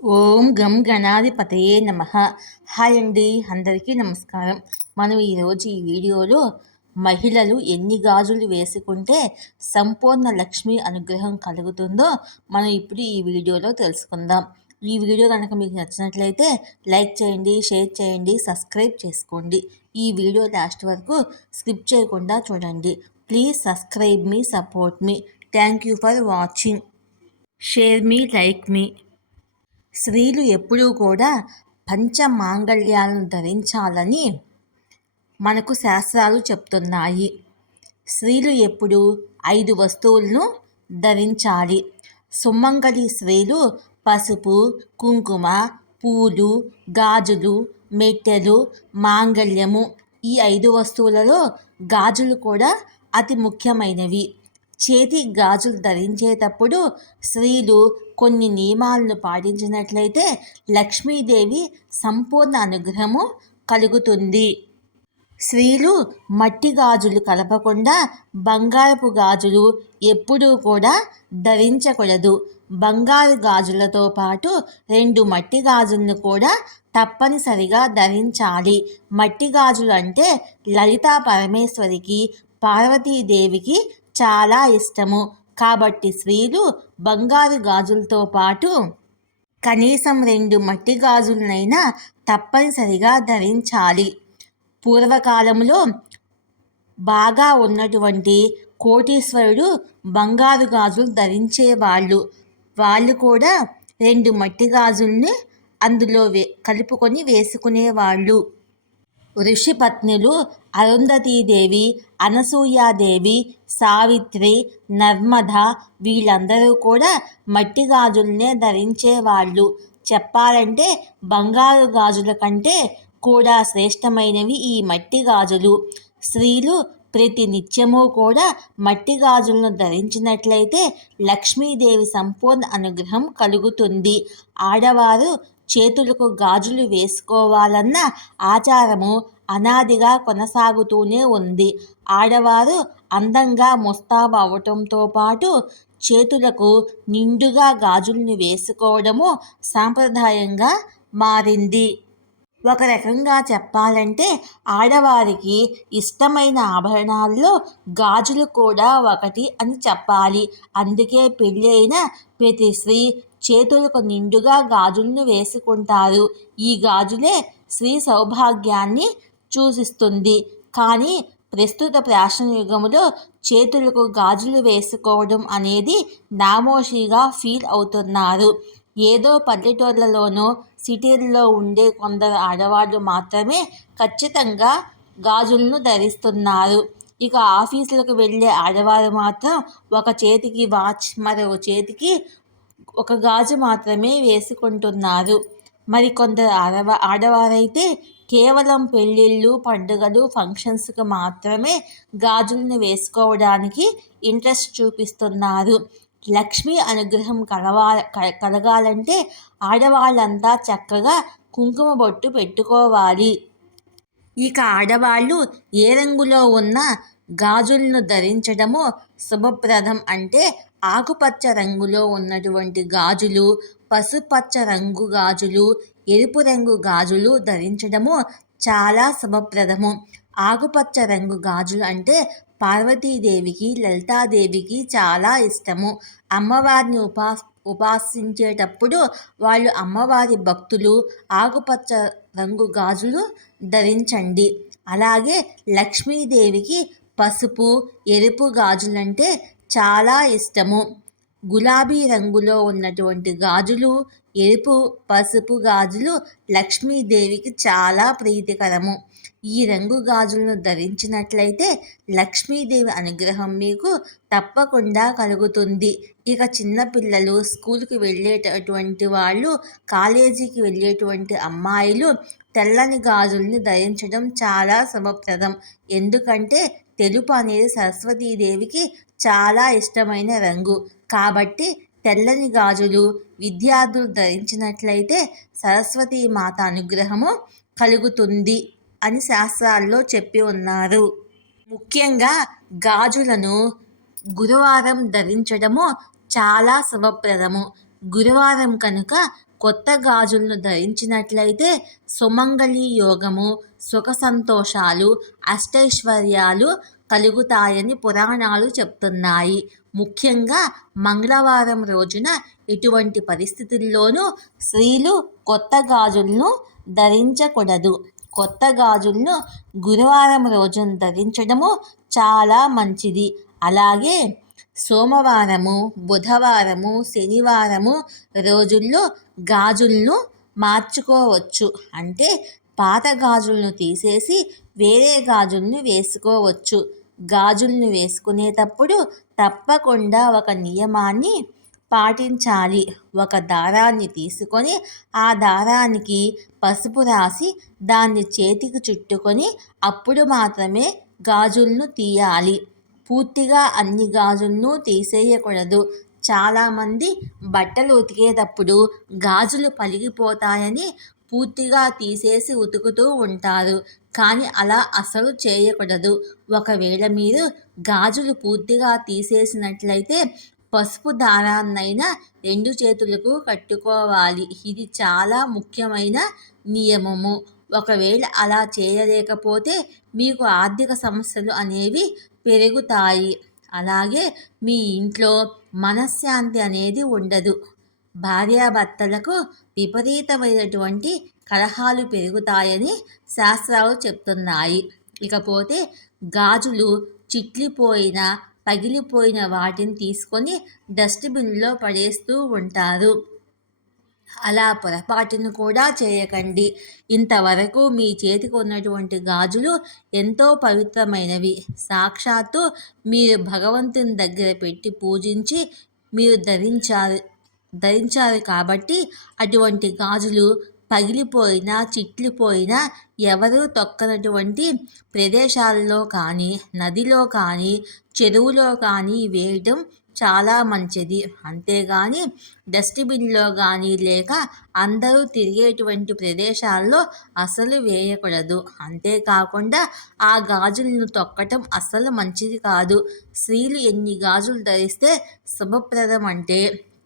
ఓం గం గణాధిపతయే నమ. హాయ్ అండి అందరికీ నమస్కారం. మనం ఈరోజు ఈ వీడియోలో మహిళలు ఎన్ని గాజులు వేసుకుంటే సంపూర్ణ లక్ష్మి అనుగ్రహం కలుగుతుందో మనం ఇప్పుడు ఈ వీడియోలో తెలుసుకుందాం. ఈ వీడియో కనుక మీకు నచ్చినట్లయితే లైక్ చేయండి షేర్ చేయండి సబ్స్క్రైబ్ చేసుకోండి. ఈ వీడియో లాస్ట్ వరకు స్కిప్ చేయకుండా చూడండి. ప్లీజ్ సబ్స్క్రైబ్ మీ support me. Thank you for watching. Share me like మీ. స్త్రీలు ఎప్పుడూ కూడా పంచమాంగళ్యాలను ధరించాలని మనకు శాస్త్రాలు చెప్తున్నాయి. స్త్రీలు ఎప్పుడు ఐదు వస్తువులను ధరించాలి. సుమంగళి స్త్రీలు పసుపు కుంకుమ పూలు గాజులు మెట్టెలు మాంగళ్యము ఈ ఐదు వస్తువులలో గాజులు కూడా అతి ముఖ్యమైనవి. చేతి గాజులు ధరించేటప్పుడు స్త్రీలు కొన్ని నియమాలను పాటించినట్లయితే లక్ష్మీదేవి సంపూర్ణ అనుగ్రహము కలుగుతుంది. స్త్రీలు మట్టి గాజులు కలపకుండా బంగారపు గాజులు ఎప్పుడూ కూడా ధరించకూడదు. బంగారు గాజులతో పాటు రెండు మట్టి గాజులను కూడా తప్పనిసరిగా ధరించాలి. మట్టి గాజులు అంటే లలితా పరమేశ్వరికి పార్వతీదేవికి చాలా ఇష్టము. కాబట్టి స్త్రీలు బంగారు గాజులతో పాటు కనీసం రెండు మట్టి గాజులనైనా తప్పనిసరిగా ధరించాలి. పూర్వకాలంలో బాగా ఉన్నటువంటి కోటీశ్వరుడు బంగారు గాజులు ధరించేవాళ్ళు. వాళ్ళు కూడా రెండు మట్టి గాజుల్ని అందులో వే కలుపుకొని వేసుకునేవాళ్ళు. ఋషిపత్నులు అరుంధతీదేవి అనసూయాదేవి సావిత్రి నర్మద వీళ్ళందరూ కూడా మట్టి గాజులనే ధరించేవాళ్ళు చెప్పాలంటే బంగారు గాజుల కంటే కూడా శ్రేష్టమైనవి ఈ మట్టి గాజులు. స్త్రీలు ప్రతి నిత్యము కూడా మట్టి గాజులను ధరించినట్లయితే లక్ష్మీదేవి సంపూర్ణ అనుగ్రహం కలుగుతుంది. ఆడవారు చేతులకు గాజులు వేసుకోవాలన్న ఆచారము అనాదిగా కొనసాగుతూనే ఉంది. ఆడవారు అందంగా ముస్తాబు అవటంతో పాటు చేతులకు నిండుగా గాజుల్ని వేసుకోవడము సాంప్రదాయంగా మారింది. ఒక రకంగా చెప్పాలంటే ఆడవారికి ఇష్టమైన ఆభరణాల్లో గాజులు కూడా ఒకటి అని చెప్పాలి. అందుకే పెళ్ళైన ప్రతి స్త్రీ చేతులకు నిండుగా గాజులను వేసుకుంటారు. ఈ గాజులే స్త్రీ సౌభాగ్యాన్ని సూచిస్తుంది కానీ ప్రస్తుత ఫ్యాషన్ యుగంలో చేతులకు గాజులు వేసుకోవడం అనేది నామోషిగా ఫీల్ అవుతున్నారు. ఏదో పల్లెటూర్లలోనూ సిటీల్లో ఉండే కొందరు ఆడవాళ్ళు మాత్రమే ఖచ్చితంగా గాజులను ధరిస్తున్నారు. ఇక ఆఫీసులకు వెళ్ళే ఆడవారు మాత్రం ఒక చేతికి వాచ్ మరో చేతికి ఒక గాజు మాత్రమే వేసుకుంటున్నారు. మరి కొందరు ఆడవా ఆడవారైతే కేవలం పెళ్ళిళ్ళు పండుగలు ఫంక్షన్స్కి మాత్రమే గాజులను వేసుకోవడానికి ఇంట్రెస్ట్ చూపిస్తున్నారు. లక్ష్మీ అనుగ్రహం కలవా కలగాలంటే ఆడవాళ్ళంతా చక్కగా కుంకుమ బొట్టు పెట్టుకోవాలి. ఇక ఆడవాళ్ళు ఏ రంగులో ఉన్న గాజులను ధరించడము శుభప్రదం అంటే ఆకుపచ్చ రంగులో ఉన్నటువంటి గాజులు పసుపచ్చ రంగు గాజులు ఎరుపు రంగు గాజులు ధరించడము చాలా శుభప్రదము. ఆకుపచ్చ రంగు గాజులు అంటే పార్వతీదేవికి లలితాదేవికి చాలా ఇష్టము. అమ్మవారిని ఉపా ఉపాసించేటప్పుడు వాళ్ళు అమ్మవారి భక్తులు ఆకుపచ్చ రంగు గాజులు ధరించండి. అలాగే లక్ష్మీదేవికి పసుపు ఎరుపు గాజులంటే చాలా ఇష్టము. గులాబీ రంగులో ఉన్నటువంటి గాజులు ఎరుపు పసుపు గాజులు లక్ష్మీదేవికి చాలా ప్రీతికరము. ఈ రంగు గాజులను ధరించినట్లయితే లక్ష్మీదేవి అనుగ్రహం మీకు తప్పకుండా కలుగుతుంది. ఇక చిన్నపిల్లలు స్కూల్కి వెళ్ళేటటువంటి వాళ్ళు కాలేజీకి వెళ్ళేటువంటి అమ్మాయిలు తెల్లని గాజుల్ని ధరించడం చాలా శుభప్రదం. ఎందుకంటే తెలుపు అనేది సరస్వతీదేవికి చాలా ఇష్టమైన రంగు. కాబట్టి తెల్లని గాజులు విద్యార్థులు ధరించినట్లయితే సరస్వతీ మాత అనుగ్రహము కలుగుతుంది. అని శాస్త్రాల్లో చెప్పి ఉన్నారు. ముఖ్యంగా గాజులను గురువారం ధరించడము చాలా శుభప్రదము. గురువారం కనుక కొత్త గాజులను ధరించినట్లయితే సుమంగళి యోగము సుఖ సంతోషాలు అష్టైశ్వర్యాలు కలుగుతాయని పురాణాలు చెప్తున్నాయి. ముఖ్యంగా మంగళవారం రోజున ఎటువంటి పరిస్థితుల్లోనూ స్త్రీలు కొత్త గాజులను ధరించకూడదు. కొత్త గాజులను గురువారం రోజున ధరించడము చాలా మంచిది. అలాగే సోమవారము బుధవారము శనివారము రోజుల్లో గాజులను మార్చుకోవచ్చు. అంటే పాత గాజులను తీసేసి వేరే గాజులను వేసుకోవచ్చు. గాజులను వేసుకునేటప్పుడు తప్పకుండా ఒక నియమాన్ని పాటించాలి. ఒక దారాన్ని తీసుకొని ఆ దారానికి పసుపు రాసి దాన్ని చేతికి చుట్టుకొని అప్పుడు మాత్రమే గాజులను తీయాలి. పూర్తిగా అన్ని గాజులను తీసేయకూడదు. చాలామంది బట్టలు ఉతికేటప్పుడు గాజులు పలిగిపోతాయని పూర్తిగా తీసేసి ఉతుకుతూ ఉంటారు. కానీ అలా అసలు చేయకూడదు. ఒకవేళ మీరు గాజులు పూర్తిగా తీసేసినట్లయితే పసుపు దారాన్నైనా రెండు చేతులకు కట్టుకోవాలి. ఇది చాలా ముఖ్యమైన నియమము. ఒకవేళ అలా చేయలేకపోతే మీకు ఆర్థిక సమస్యలు అనేవి పెరుగుతాయి. అలాగే మీ ఇంట్లో మనశ్శాంతి అనేది ఉండదు. భార్యాభర్తలకు విపరీతమైనటువంటి కలహాలు పెరుగుతాయని శాస్త్రాలు చెప్తున్నాయి. ఇకపోతే గాజులు చిట్లిపోయిన పగిలిపోయిన వాటిని తీసుకొని డస్ట్బిన్లో పడేస్తూ ఉంటారు. అలా పొరపాటును కూడా చేయకండి. ఇంతవరకు మీ చేతికి ఉన్నటువంటి గాజులు ఎంతో పవిత్రమైనవి. సాక్షాత్తు మీరు భగవంతుని దగ్గర పెట్టి పూజించి మీరు ధరించారు ధరించారు కాబట్టి అటువంటి గాజులు పగిలిపోయినా చిట్లిపోయినా ఎవరూ తొక్కనటువంటి ప్రదేశాల్లో కానీ నదిలో కానీ చెరువులో కానీ వేయడం చాలా మంచిది. అంతేగాని డస్ట్బిన్లో కానీ లేక అందరూ తిరిగేటువంటి ప్రదేశాల్లో అసలు వేయకూడదు. అంతేకాకుండా ఆ గాజులను తొక్కటం అసలు మంచిది కాదు. స్త్రీలు ఎన్ని గాజులు ధరిస్తే శుభప్రదం అంటే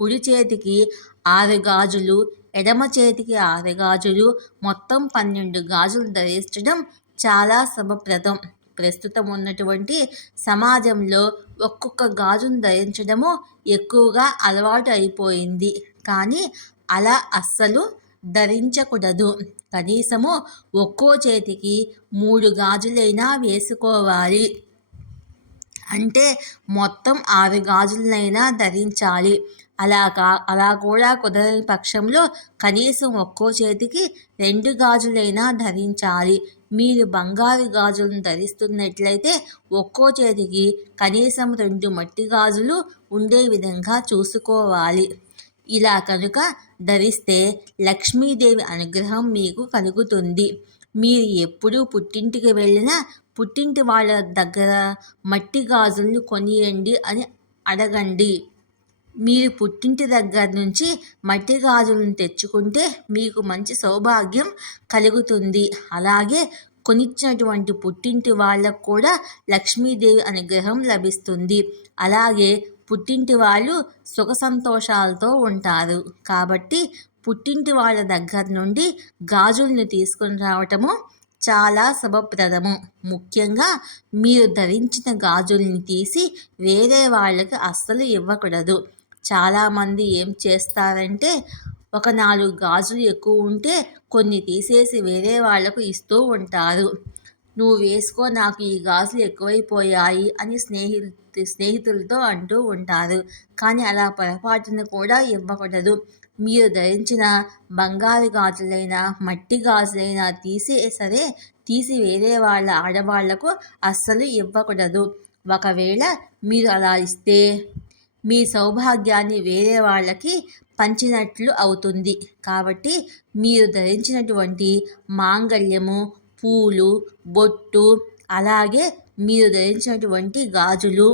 కుడి చేతికి ఆరు గాజులు ఎడమ చేతికి ఆరు గాజులు మొత్తం పన్నెండు గాజులు ధరించడం చాలా శుభప్రదం. ప్రస్తుతం ఉన్నటువంటి సమాజంలో ఒక్కొక్క గాజును ధరించడము ఎక్కువగా అలవాటు అయిపోయింది. కానీ అలా అస్సలు ధరించకూడదు. కనీసము ఒక్కో చేతికి మూడు గాజులైనా వేసుకోవాలి. అంటే మొత్తం ఆరు గాజులనైనా ధరించాలి. అలా కా అలా కూడా కుదరని పక్షంలో కనీసం ఒక్కో చేతికి రెండు గాజులైనా ధరించాలి. మీరు బంగారు గాజులను ధరిస్తున్నట్లయితే ఒక్కో చేతికి కనీసం రెండు మట్టి గాజులు ఉండే విధంగా చూసుకోవాలి. ఇలా కనుక ధరిస్తే లక్ష్మీదేవి అనుగ్రహం మీకు కలుగుతుంది. మీరు ఎప్పుడూ పుట్టింటికి వెళ్ళినా పుట్టింటి వాళ్ళ దగ్గర మట్టి గాజులను కొనియండి అని అడగండి. మీరు పుట్టింటి దగ్గర నుంచి మట్టి గాజులను తెచ్చుకుంటే మీకు మంచి సౌభాగ్యం కలుగుతుంది. అలాగే కొనిచ్చినటువంటి పుట్టింటి వాళ్ళకు కూడా లక్ష్మీదేవి అనుగ్రహం లభిస్తుంది. అలాగే పుట్టింటి వాళ్ళు సుఖ సంతోషాలతో ఉంటారు. కాబట్టి పుట్టింటి వాళ్ళ దగ్గర నుండి గాజులను తీసుకుని రావటము చాలా శుభప్రదము. ముఖ్యంగా మీరు ధరించిన గాజుల్ని తీసి వేరే వాళ్ళకి అస్సలు ఇవ్వకూడదు. చాలామంది ఏం చేస్తారంటే ఒక నాలుగు గాజులు ఎక్కువ ఉంటే కొన్ని తీసేసి వేరే వాళ్ళకు ఇస్తూ ఉంటారు. నువ్వు వేసుకో నాకు ఈ గాజులు ఎక్కువైపోయాయి అని స్నేహితు స్నేహితులతో అంటూ ఉంటారు. కానీ అలా పొరపాటున కూడా ఇవ్వకూడదు. మీరు ధరించిన బంగారు గాజులైనా మట్టి గాజులైనా తీసి సరే తీసి వేరే వాళ్ళ ఆడవాళ్ళకు అస్సలు ఇవ్వకూడదు. ఒకవేళ మీరు అలా ఇస్తే మీ సౌభాగ్యాన్ని వేరే వాళ్ళకి పంచినట్లు అవుతుంది. కాబట్టి మీరు ధరించినటువంటి మాంగళ్యము పూలు బొట్టు అలాగే మీరు ధరించినటువంటి గాజులు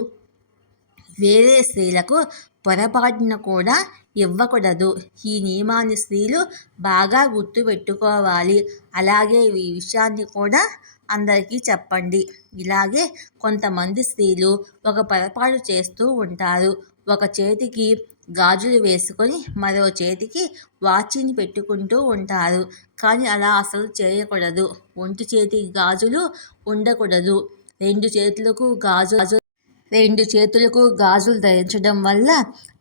వేరే స్త్రీలకు పొరపాటున కూడా ఇవ్వకూడదు. ఈ నియమాన్ని స్త్రీలు బాగా గుర్తుపెట్టుకోవాలి. అలాగే ఈ విషయాన్ని కూడా అందరికీ చెప్పండి. ఇలాగే కొంతమంది స్త్రీలు ఒక పొరపాటు చేస్తూ ఉంటారు. ఒక చేతికి గాజులు వేసుకొని మరో చేతికి వాచిని పెట్టుకుంటూ ఉంటారు. కానీ అలా అసలు చేయకూడదు. ఒంటి చేతికి గాజులు ఉండకూడదు. రెండు చేతులకు గాజు రెండు చేతులకు గాజులు ధరించడం వల్ల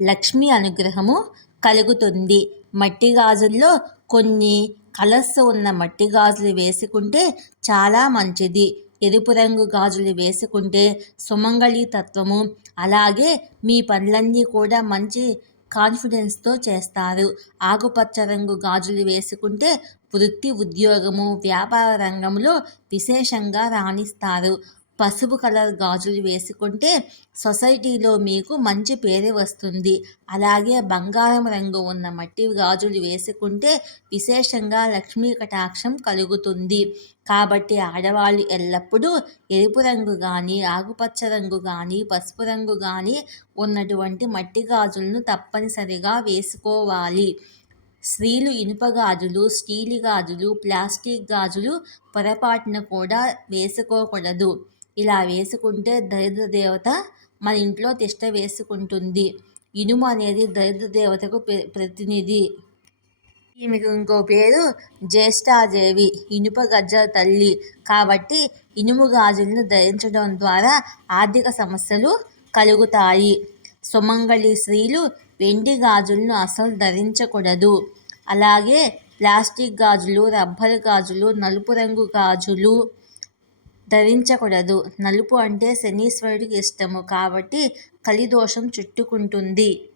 లక్ష్మీ అనుగ్రహము కలుగుతుంది. మట్టి గాజుల్లో కొన్ని కలర్స్ ఉన్న మట్టి గాజులు వేసుకుంటే చాలా మంచిది. ఎరుపు రంగు గాజులు వేసుకుంటే సుమంగళి తత్వము. అలాగే మీ పనులన్నీ కూడా మంచి కాన్ఫిడెన్స్తో చేస్తారు. ఆకుపచ్చ రంగు గాజులు వేసుకుంటే వృత్తి ఉద్యోగము వ్యాపార రంగంలో విశేషంగా రాణిస్తారు. పసుపు కలర్ గాజులు వేసుకుంటే సొసైటీలో మీకు మంచి పేరు వస్తుంది. అలాగే బంగారం రంగు ఉన్న మట్టి గాజులు వేసుకుంటే విశేషంగా లక్ష్మీ కటాక్షం కలుగుతుంది. కాబట్టి ఆడవాళ్ళు ఎల్లప్పుడూ ఎరుపు రంగు కానీ ఆకుపచ్చ రంగు కానీ పసుపు రంగు కానీ ఉన్నటువంటి మట్టి గాజులను తప్పనిసరిగా వేసుకోవాలి. స్త్రీలు ఇనుప గాజులు స్టీల్ గాజులు ప్లాస్టిక్ గాజులు పొరపాటున కూడా వేసుకోకూడదు. ఇలా వేసుకుంటే దరిద్ర దేవత మన ఇంట్లో తిష్ట వేసుకుంటుంది. ఇనుము అనేది దరిద్ర దేవతకు ప్రతినిధి. ఈమెకు ఇంకో పేరు జ్యేష్ఠాదేవి ఇనుప గజ్జల తల్లి. కాబట్టి ఇనుము గాజులను ధరించడం ద్వారా ఆర్థిక సమస్యలు కలుగుతాయి. సుమంగళి స్త్రీలు వెండి గాజులను అసలు ధరించకూడదు. అలాగే ప్లాస్టిక్ గాజులు రబ్బర్ గాజులు నలుపు రంగు గాజులు ధరించకూడదు. నలుపు అంటే శనీశ్వరుడికి ఇష్టము కాబట్టి కలిదోషం చుట్టుకుంటుంది.